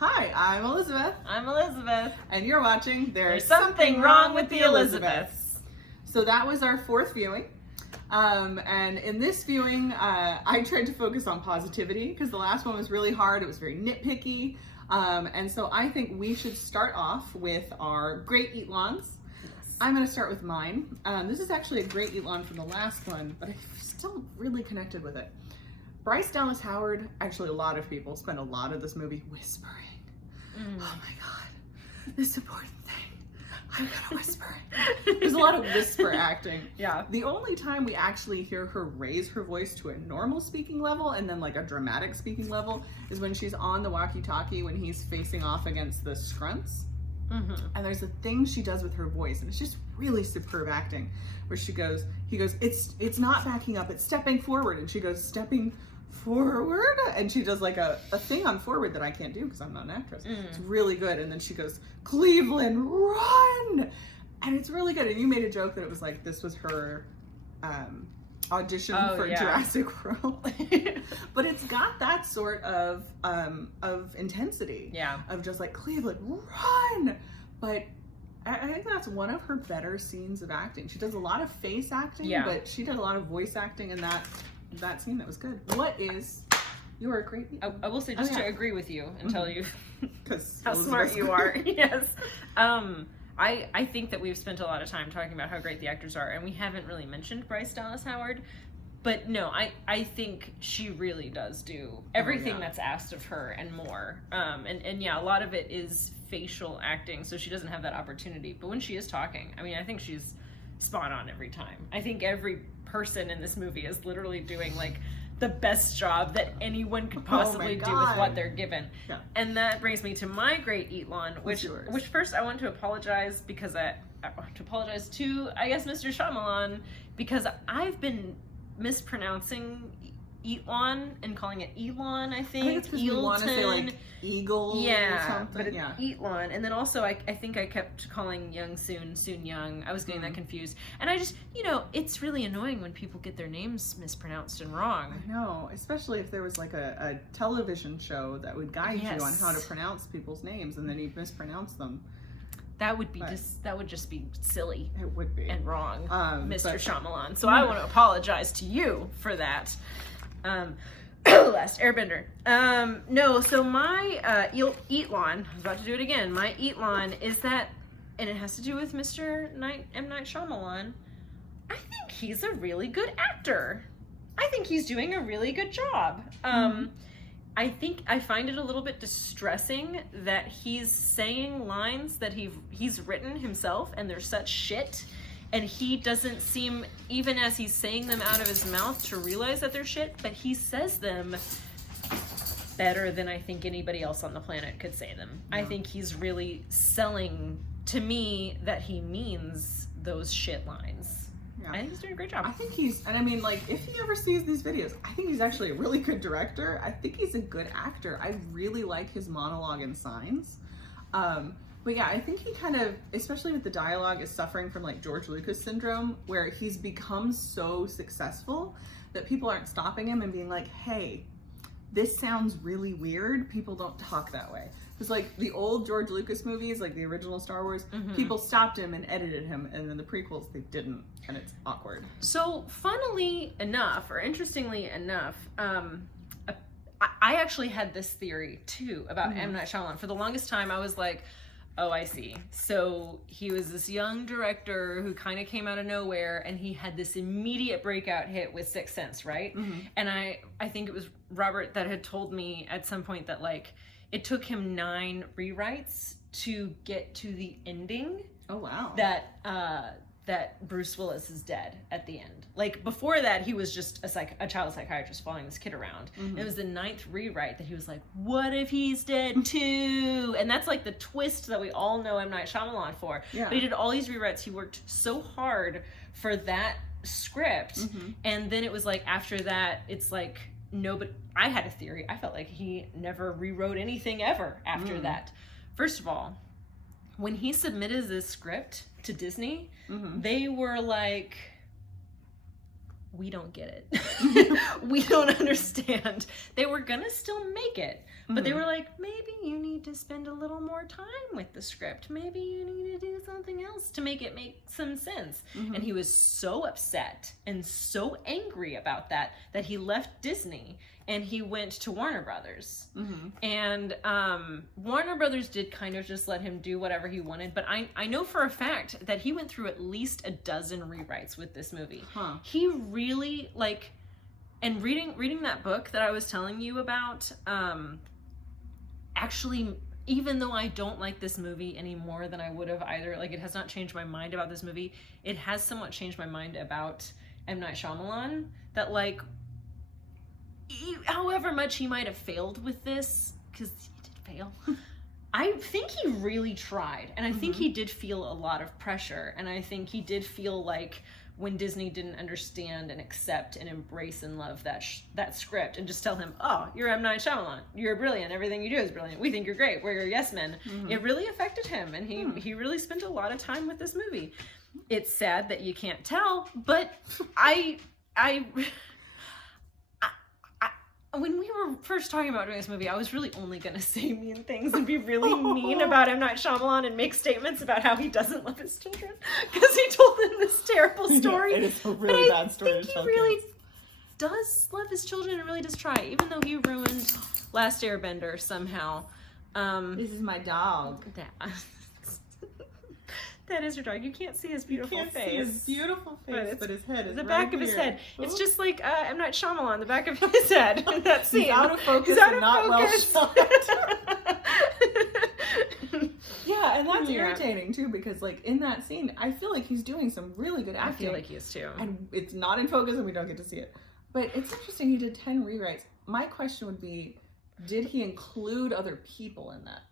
Hi, I'm Elizabeth. I'm Elizabeth. And you're watching There's Something Wrong with the Elizabeths. So that was our fourth viewing. And in this viewing, I tried to focus on positivity because the last one was really hard. It was very nitpicky. And so I think we should start off with our great eat-lons. Yes. I'm going to start with mine. This is actually a great eat-lon from the last one, but I still really connected with it. Bryce Dallas Howard, actually a lot of people spend a lot of this movie whispering. Oh my God, this important thing, I'm gonna whisper. There's a lot of whisper acting. Yeah. The only time we actually hear her raise her voice to a normal speaking level and then like a dramatic speaking level is when she's on the walkie-talkie when he's facing off against the Scrunts. Mm-hmm. And there's a thing she does with her voice, and it's just really superb acting, where he goes, it's not backing up, it's stepping forward, and she goes, stepping forward, and she does like a thing on forward that I can't do because I'm not an actress. It's really good. And then she goes, Cleveland, run! And it's really good. And you made a joke that it was like this was her audition for Jurassic World. But it's got that sort of intensity. Yeah. Of just like, Cleveland, run! But I think that's one of her better scenes of acting. She does a lot of face acting, but she did a lot of voice acting in that scene. That was good. What is your great eat-lon? I will say, just to agree with you and tell you how Elizabeth smart you are. Yes. I think that we've spent a lot of time talking about how great the actors are, and we haven't really mentioned Bryce Dallas Howard. But no, I think she really does do everything that's asked of her and more. And yeah, a lot of it is facial acting, so she doesn't have that opportunity. But when she is talking, I mean, I think she's spot on every time. I think every person in this movie is literally doing like the best job that anyone could possibly do with what they're given. Yeah. And that brings me to my great eat-lon, which first I want to apologize because I want to apologize to, I guess, Mr. Shyamalan, because I've been mispronouncing eat-lon and calling it Elon, I think. I think it's because we want to say like eagle or something. But it's eat-lon. And then also I think I kept calling Young Soon Young. I was getting that confused. And I just, it's really annoying when people get their names mispronounced and wrong. I know, especially if there was like a television show that would guide you on how to pronounce people's names and then you mispronounce them. That would be just be silly. It would be. And wrong, Mr. Shyamalan. So I want to apologize to you for that. Last Airbender. No, so my eat-lon, I was about to do it again. My eat-lon is that, and it has to do with Mr. M. Night Shyamalan. I think he's a really good actor. I think he's doing a really good job. I find it a little bit distressing that he's saying lines that he's written himself, and they're such shit. And he doesn't seem, even as he's saying them out of his mouth, to realize that they're shit, but he says them better than I think anybody else on the planet could say them. Yeah. I think he's really selling to me that he means those shit lines. Yeah. I think he's doing a great job. I think and I mean, like, if he ever sees these videos, I think he's actually a really good director. I think he's a good actor. I really like his monologue in Signs. But yeah, I think he kind of, especially with the dialogue, is suffering from like George Lucas syndrome, where he's become so successful that people aren't stopping him and being like, hey, this sounds really weird. People don't talk that way. Because like the old George Lucas movies, like the original Star Wars, people stopped him and edited him, and then the prequels, they didn't, and it's awkward. So funnily enough, or interestingly enough, I actually had this theory too about M. Night Shyamalan. For the longest time, I was like, oh, I see. So he was this young director who kind of came out of nowhere, and he had this immediate breakout hit with Sixth Sense, right? And I think it was Robert that had told me at some point that like it took him 9 rewrites to get to the ending. Oh wow. That Bruce Willis is dead at the end. Like before that, he was just a child psychiatrist following this kid around. It was the 9th rewrite that he was like, what if he's dead too? And that's like the twist that we all know M. Night Shyamalan for. Yeah. But he did all these rewrites. He worked so hard for that script. And then it was like, after that, it's like, no, but I had a theory. I felt like he never rewrote anything ever after that. First of all, when he submitted this script to Disney, they were like, we don't get it. We don't understand. They were gonna still make it, but they were like, maybe you need to spend a little more time with the script. Maybe you need to do something else to make it make some sense. And he was so upset and so angry about that he left Disney and he went to Warner Brothers. And Warner Brothers did kind of just let him do whatever he wanted, but I know for a fact that he went through at least a dozen rewrites with this movie. He really, like, and reading that book that I was telling you about, actually, even though I don't like this movie any more than I would have either, like, it has not changed my mind about this movie, it has somewhat changed my mind about M. Night Shyamalan, that, like, however much he might have failed with this, because he did fail, I think he really tried, and I think he did feel a lot of pressure, and I think he did feel like when Disney didn't understand and accept and embrace and love that script and just tell him, oh, you're M. Night Shyamalan, you're brilliant, everything you do is brilliant, we think you're great, we're your yes men. It really affected him, and he really spent a lot of time with this movie. It's sad that you can't tell, but when we were first talking about doing this movie, I was really only going to say mean things and be really mean about M. Night Shyamalan and make statements about how he doesn't love his children because he told them this terrible story. Yeah, it is a really bad story. I think he really does love his children and really does try, even though he ruined Last Airbender somehow. This is my dog. That is your dog. You can't see his beautiful face. See his beautiful face, but his head is the right back of here. his head. It's just like M. Night Shyamalan, the back of his head. That scene. He's out of focus and not well shot. Yeah, and that's irritating too, because like in that scene, I feel like he's doing some really good acting. I feel like he is too. And it's not in focus and we don't get to see it. But it's interesting, he did 10 rewrites. My question would be, did he include other people in that?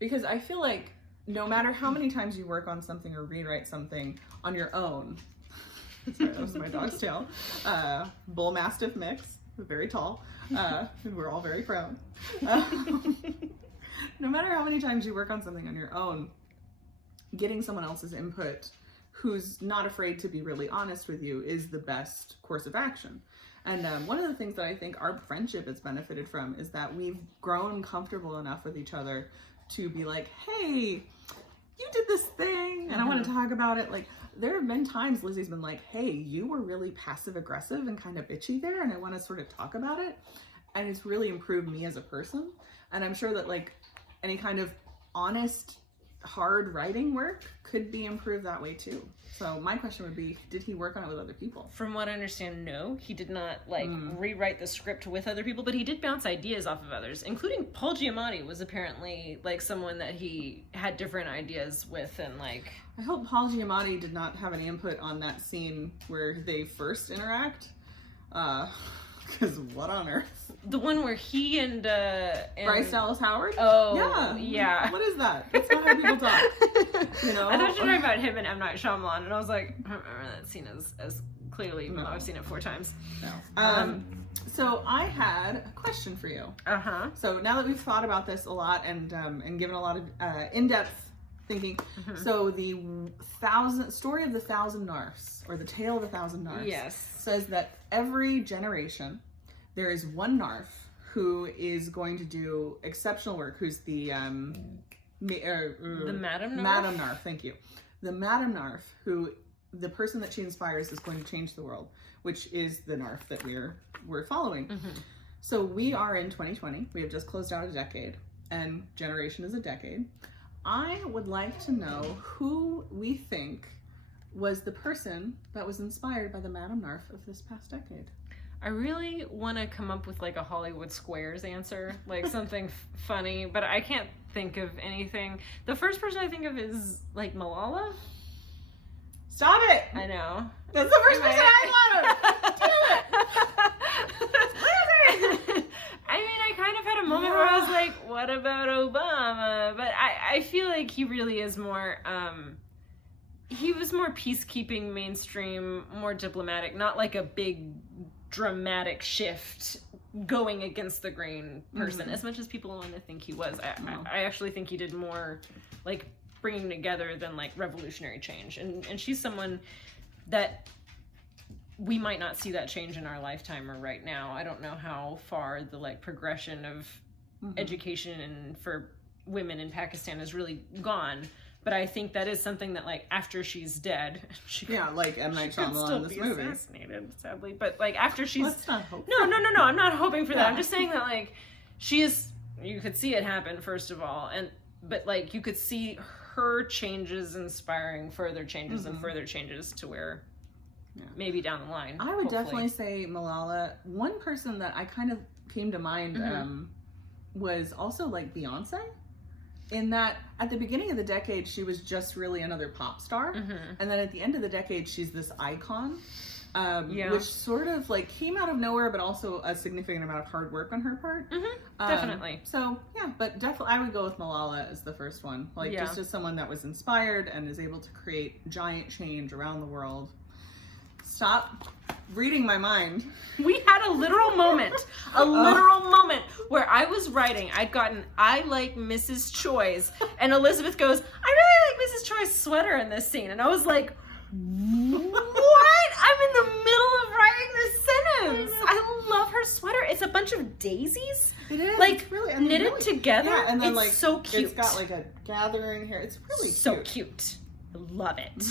Because I feel like no matter how many times you work on something or rewrite something on your own, sorry, that was my dog's tail, bull mastiff mix, very tall, and we're all very prone. No matter how many times you work on something on your own, getting someone else's input who's not afraid to be really honest with you is the best course of action. And one of the things that I think our friendship has benefited from is that we've grown comfortable enough with each other to be like, hey, you did this thing and I want to talk about it. Like, there have been times Lizzie's been like, hey, you were really passive aggressive and kind of bitchy there and I want to sort of talk about it. And it's really improved me as a person. And I'm sure that like any kind of honest, hard writing work could be improved that way too. So my question would be, did he work on it with other people? From what I understand, no. He did not like rewrite the script with other people, but he did bounce ideas off of others, including Paul Giamatti was apparently like someone that he had different ideas with, and like... I hope Paul Giamatti did not have any input on that scene where they first interact. Because what on earth? The one where he and Bryce Dallas Howard? Oh, yeah. What is that? That's not how people talk. You know? I thought you were talking about him and M. Night Shyamalan, and I was like, I don't remember that scene as clearly, even though I've seen it 4 times. No. So I had a question for you. So now that we've thought about this a lot and given a lot of in-depth thinking, so the story of the 1,000 Narfs, or the tale of the 1,000 Narfs, says that every generation there is one Narf who is going to do exceptional work, who's the Madam Narf? Madam Narf, thank you. The Madam Narf, who the person that she inspires is going to change the world, which is the Narf that we're following. So we are in 2020. We have just closed out a decade, and generation is a decade. I would like to know who we think was the person that was inspired by the Madam Narf of this past decade. I really want to come up with like a Hollywood Squares answer, like something funny, but I can't think of anything. The first person I think of is like Malala. Stop it! I know. That's the first person I thought of! I mean, I kind of had a moment where I was like, what about Obama? But I feel like he really is more, he was more peacekeeping, mainstream, more diplomatic, not like a big dramatic shift going against the grain person, as much as people want to think he was. I actually think he did more like bringing together than like revolutionary change. And she's someone that we might not see that change in our lifetime or right now. I don't know how far the like progression of education and for women in Pakistan has really gone. But I think that is something that, like, after she's dead, she like M. Night Shyamalan in this movie. Assassinated, sadly. But, like, after she's... Let's not hope. No, I'm not hoping for that. I'm just saying that, like, she is... You could see it happen, first of all. But, like, you could see her changes inspiring further changes and further changes to where maybe down the line. I would definitely say Malala. One person that I kind of came to mind was also, like, Beyonce. In that, at the beginning of the decade, she was just really another pop star. And then at the end of the decade, she's this icon. Which sort of, like, came out of nowhere, but also a significant amount of hard work on her part. Definitely. So, yeah, but definitely, I would go with Malala as the first one. Like, just as someone that was inspired and is able to create giant change around the world. Stop reading my mind. We had a literal moment where I was writing. I'd gotten, I like Mrs. Choi's, and Elizabeth goes, I really like Mrs. Choi's sweater in this scene. And I was like, what? I'm in the middle of writing this sentence. I love her sweater. It's a bunch of daisies. It is. Like, it's really, knitted together. Yeah, and then, it's like, so cute. It's got, like, a gathering here. It's really so cute. I love it.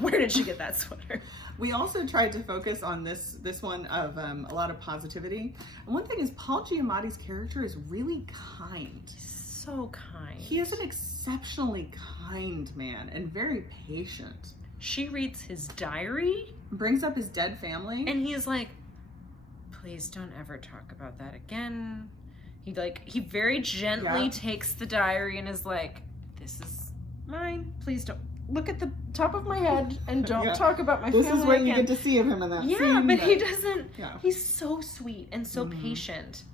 Where did she get that sweater? We also tried to focus on this one of a lot of positivity. And one thing is Paul Giamatti's character is really kind. So kind. He is an exceptionally kind man and very patient. She reads his diary. Brings up his dead family. And he's like, please don't ever talk about that again. He very gently takes the diary and is like, this is mine. Please don't. Look at the top of my head and don't talk about my family This is when again. you get to see him in that scene. Yeah, but he doesn't. He's so sweet and so patient.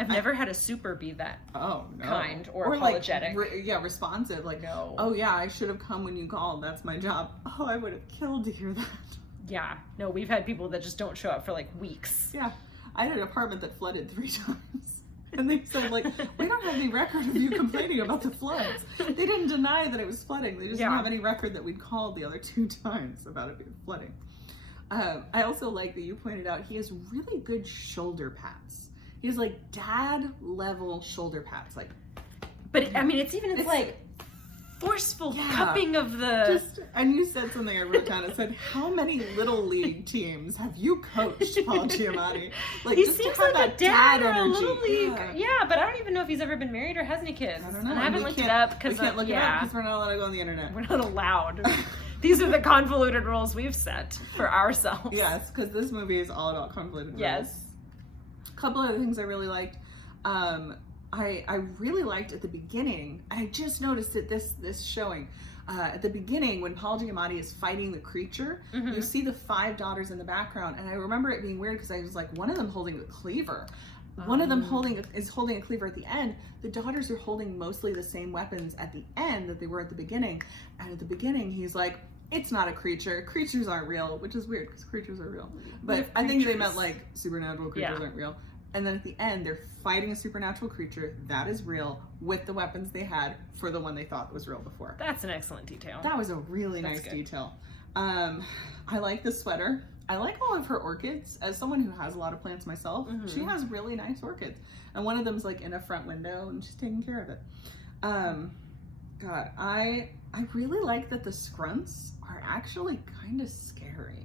I've never had a super be that kind or apologetic. Like, responsive. Like, no. Oh, yeah, I should have come when you called. That's my job. Oh, I would have killed to hear that. Yeah. No, we've had people that just don't show up for, like, weeks. Yeah. I had an apartment that flooded 3 times. And they said, like, we don't have any record of you complaining about the floods. They didn't deny that it was flooding. They just didn't have any record that we'd called the other 2 times about it being flooding. I also like that you pointed out he has really good shoulder pats. He has, like, dad-level shoulder pats. Like, but, it's like, forceful cupping of the... And you said something I wrote down. It said, how many Little League teams have you coached, Paul Giamatti? Like, he seems like a dad or a Little League. Yeah, but I don't even know if he's ever been married or has any kids. I don't know. And I haven't looked it up because we can't look it up because we're not allowed to go on the internet. We're not allowed. These are the convoluted rules we've set for ourselves. Yes, because this movie is all about convoluted rules. Yes. A couple other things I really liked. I really liked at the beginning, and I just noticed it this showing. At the beginning, when Paul Giamatti is fighting the creature, you see the 5 daughters in the background, and I remember it being weird because I was like, one of them holding a cleaver. One of them is holding a cleaver at the end. The daughters are holding mostly the same weapons at the end that they were at the beginning. And at the beginning, he's like, it's not a creature. Creatures aren't real, which is weird because creatures are real. But I think they meant like supernatural creatures aren't real. And then at the end, they're fighting a supernatural creature that is real with the weapons they had for the one they thought was real before. That's an excellent detail. That was a really nice detail. I like the sweater. I like all of her orchids. As someone who has a lot of plants myself, she has really nice orchids. And one of them's like in a front window and she's taking care of it. God, I really like that the scrunts are actually kind of scary.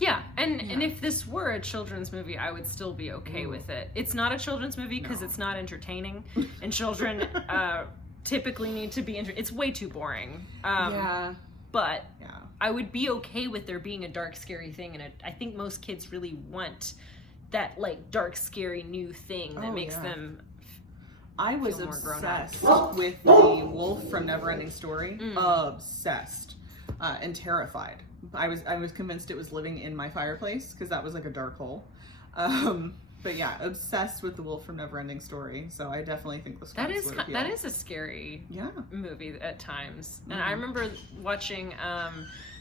Yeah, and if this were a children's movie, I would still be okay with it. It's not a children's movie because it's not entertaining, and children typically need to be it's way too boring. But I would be okay with there being a dark, scary thing, and I think most kids really want that, like, dark, scary new thing that makes them I was obsessed with the wolf from Neverending Story. Obsessed. And terrified. I was convinced it was living in my fireplace because that was like a dark hole. But yeah, obsessed with the wolf from Neverending Story. So I definitely think that is a scary movie at times. And I remember watching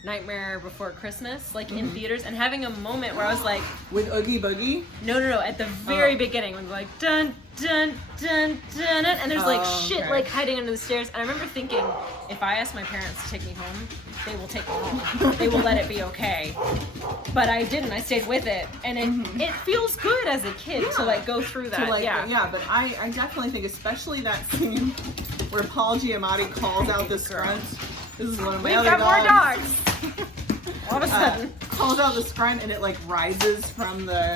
Nightmare Before Christmas, like in theaters, and having a moment where I was like, with Oogie Boogie? no, at the very beginning when they're like dun dun dun dun, and there's like shit like hiding under the stairs, and I remember thinking, if I ask my parents to take me home, they will take me home. They will let it be okay. But I didn't. I stayed with it, and it feels good as a kid to like go through that. But I definitely think, especially that scene where Paul Giamatti calls out the scrunt. This is one of my other dogs. We've got more dogs. All of a sudden. Calls out the scrunt and it like rises from the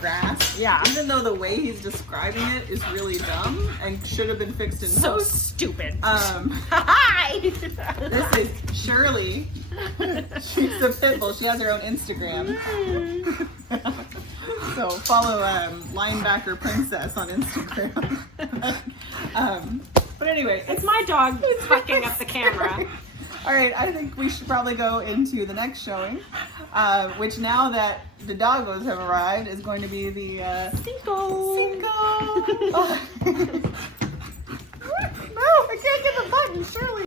grass. Yeah. Even though the way he's describing it is really dumb and should have been fixed in so post. stupid. Hi. This is Shirley. She's a pit bull. She has her own Instagram. So follow Linebacker Princess on Instagram. But anyway, it's my dog fucking up the camera. All right, I think we should probably go into the next showing, which now that the doggos have arrived is going to be the Cinco. Oh. No, I can't get the button, Shirley.